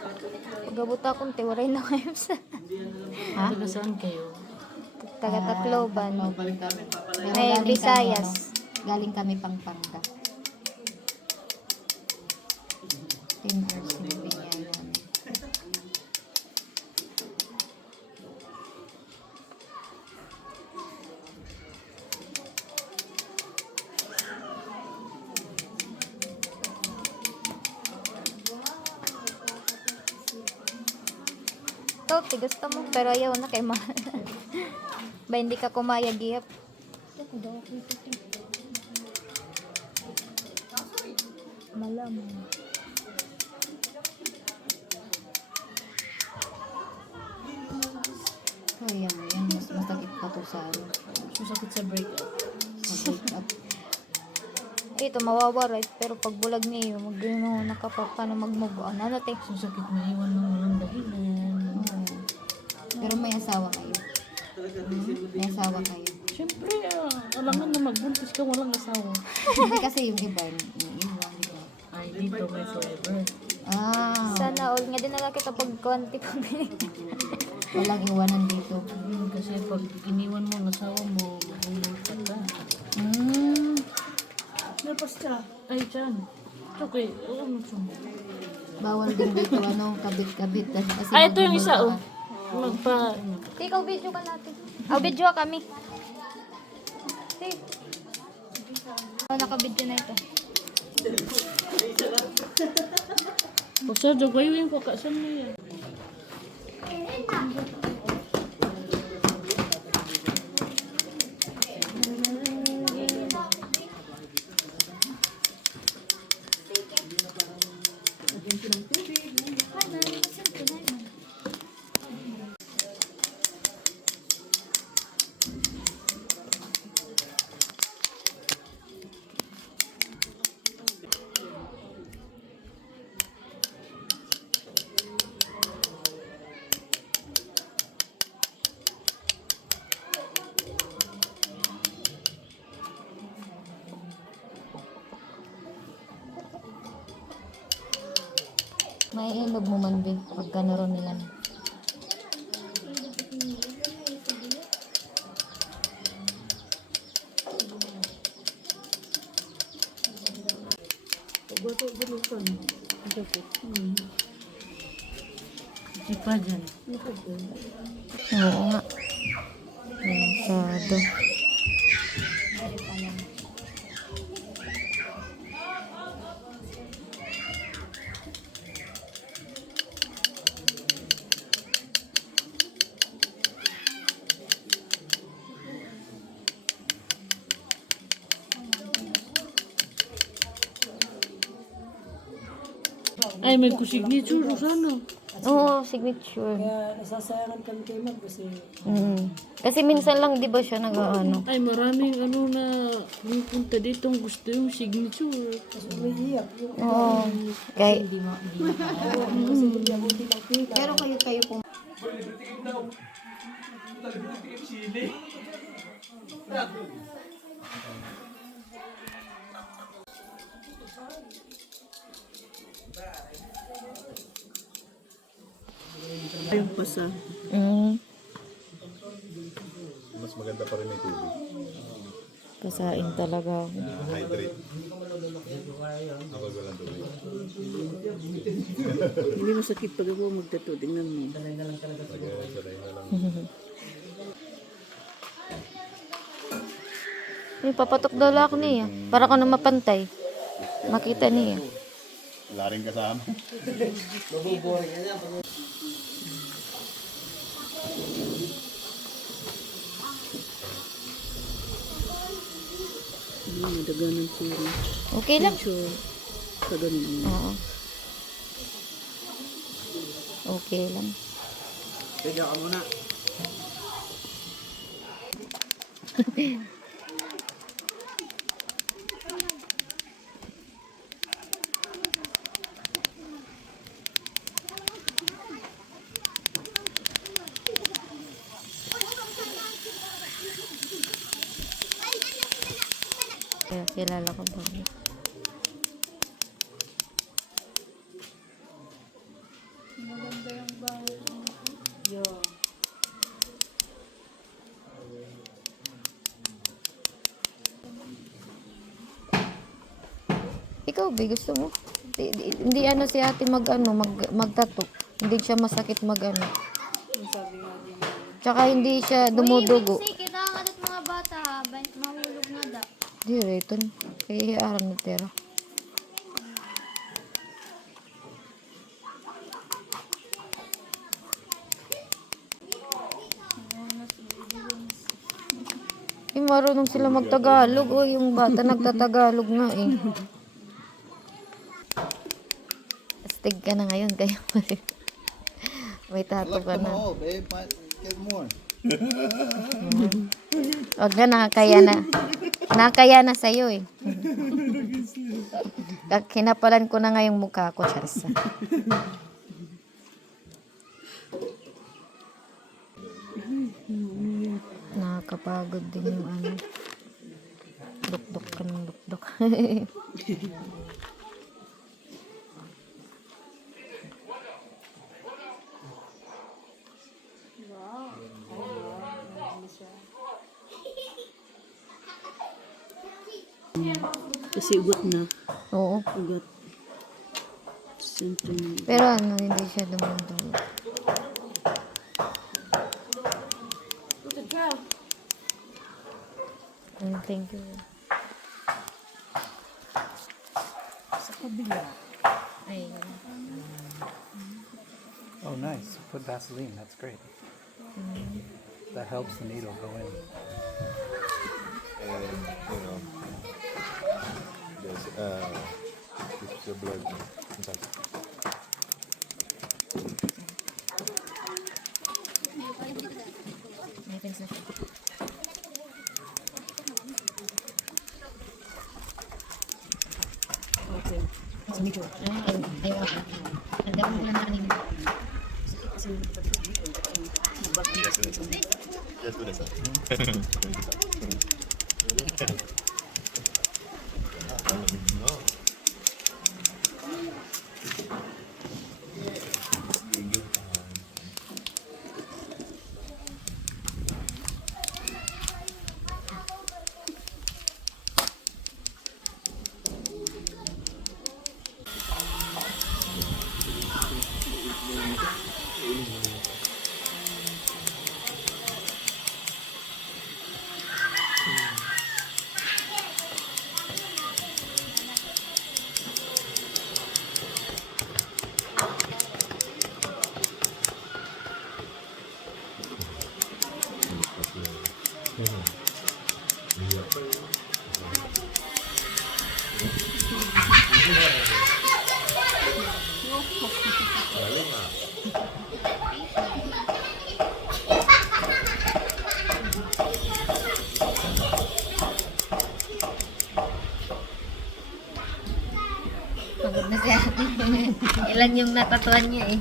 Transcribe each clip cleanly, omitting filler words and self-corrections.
Pagabot akong tiwaray na kayo sa Ha? Taga saan kayo? taga Tacloban. Pero May galing Visayas. Galing kami Pampanga. 10 years yung binyayan. Ito, gusto mo. Pero ayaw na kay mahal. Ba hindi ka kumayag iyap. Malaman. Kaya yan, mas masakit pa to sa ano. Susakit sa breakup. Sa breakup. Ito, mawawaray. Pero pag bulag niyo, mag-gano'n paano mag-move on. Ano, te? Susakit na iwan ng walang dahilan. Oo. Pero may asawa kayo. May asawa kayo. Siyempre, alangan na magbuntis ka walang asawa. Hindi kasi yung iba, iniiwan, di ba? Ay, dito may forever. Ah, Sana all nga din na kita pag kwanti pag walang iwanan dito. Kasi pag iniwan mo ang asawa mo, bumulta ka. Hmm. Napas ka. Ay, dyan. It's okay. Oo, nagsumo. Bawal din dito, kabit-kabit. Kasi Ay, ito yung isa, oh. magmumulta ka. Magpa... Ikaw, video ka natin. Video kami. Sige. Naka-video na ito. O sa jogayin ko kasan mo yan. May inog mo man din pagka naroon nila. Pagbato-balutan. Ito po. Sipa dyan. Oo nga. Masyado. Ay, may kusignature sana. Oo, signature. Kaya nasasayangan kami kay Mag kasi Kasi minsan lang di ba siya nag-ano. Ay, maraming ano na pumunta dito ang gusto yung signature. umiiyak yung Oo. Kay, kasi hindi ako tinapila. pero kayo po. Yung pasa. Mas maganda pa rin may tubig. Kasain talaga ako. Hydrate. Kapag walang tubig. Hindi masakit pag ako magtato. Tingnan mo. Sanay na lang. Ay, papatok daw lang ako niya. Para ko na mapantay. Makita niya. Wala rin kasama. Hindi, daganan puro. Okay lang. Sure. Sa ganun. Oo. Okay lang. Tiga ka muna. Kaya kilala ko ba? ikaw, be, gusto mo? Hindi ano si ate magtato. Hindi siya masakit Tsaka hindi siya dumudugo. Uy, kita ang adat mga bata ha. Mahulog nga da. Di reton. Kaya hiaran na tera. Marunong sila magtagalog. O, yung bata nagtatagalog nga eh. Astig ka na ngayon. Kaya may tato ka na. all, babe. Get more. Wag na, nakakaya na. Nakakaya na sa'yo eh. Kinapalan ko na nga yung mukha ko, Charsa. Nakakapagod din yung ano. Duk-duk ka ng duk-duk. Kasi ugot na. Oo. Ugot. Siyempre. Pero ano, hindi siya dumudugo. Thank you. Sa kabila. Ayun. Oh, nice. Put Vaseline. That's great. That helps the needle go in. And, there's, keeps the blood inside. May pens na siya. Okay. Ayaw ako. Ang gawin ko lang na kanina. Yes, do this. Pagod na siya. Ilan yung natatuan niya eh.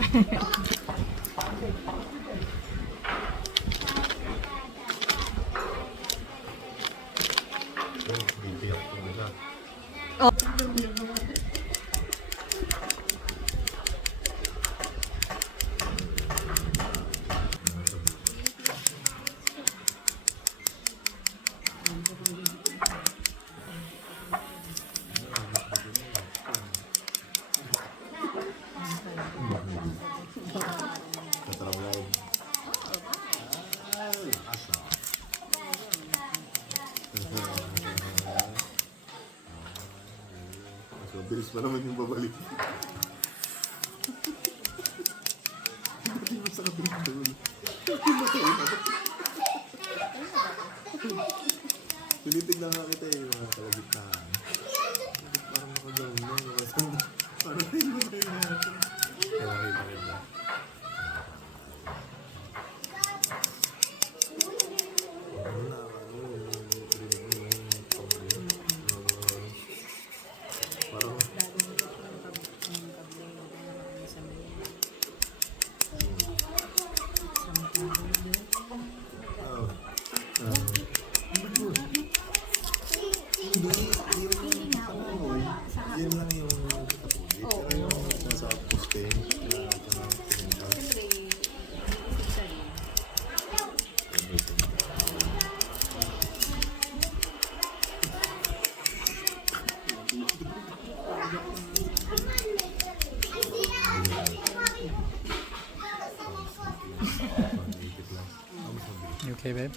Bilis pa naman yung babalik. Tinitignan nga kita yung mga kalagitnaan. Parang nakagawin na. Parang hindi mo tayo natin. Kaya makita kita. Yun lang yung Okay, babe?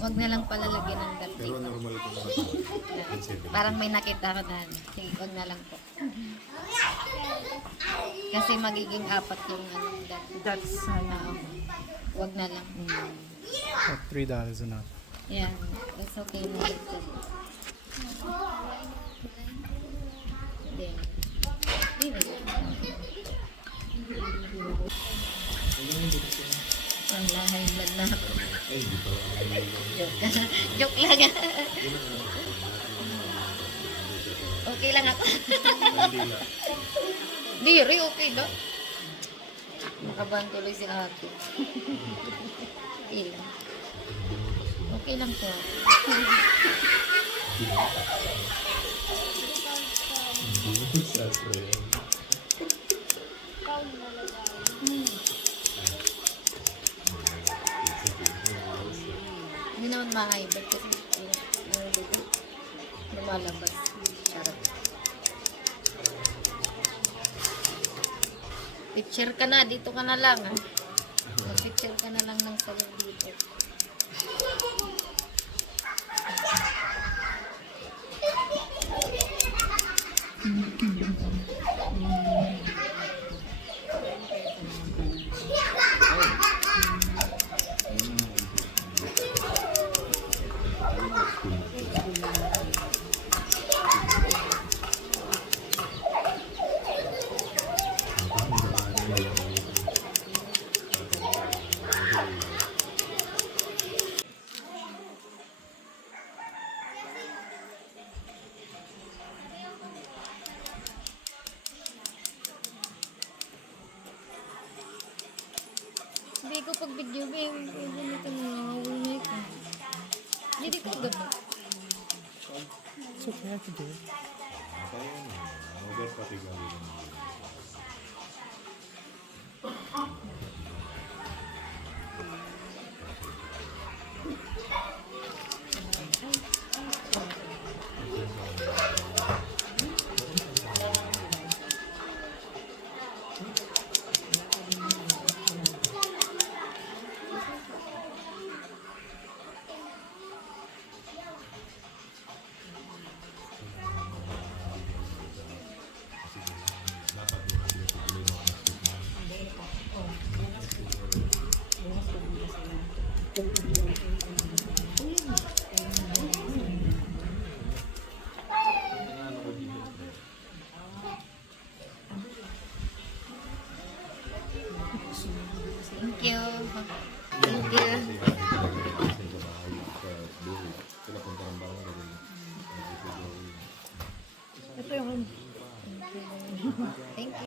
Wag na lang palalagyan ng dati. Pero normal ito mga tao. Parang may nakita ko na. Sige, wag na lang po. Kasi magiging 4 yung ano, dati. That's Wag na lang. Like $3 is enough. Yeah, it's okay na lang. Then, ang lahay na. Joke lang. Okay lang ako. Diri, okay na. Nakaban tuloy si ate. Okay lang. Okay lang po. Sa friend. Hindi naman ma-hybrid kasi yung dito lumalabas. Charot. Picture ka na, dito ka na lang ah. Picture ka na lang ng salon dito. Hindi ko pag video ba yung ganito na nakawin ko. Hindi ko gabi. It's okay, I can do it. Over pati gawin. Thank you. Thank you. Sila punta ng barang gawin. ito yung Thank you.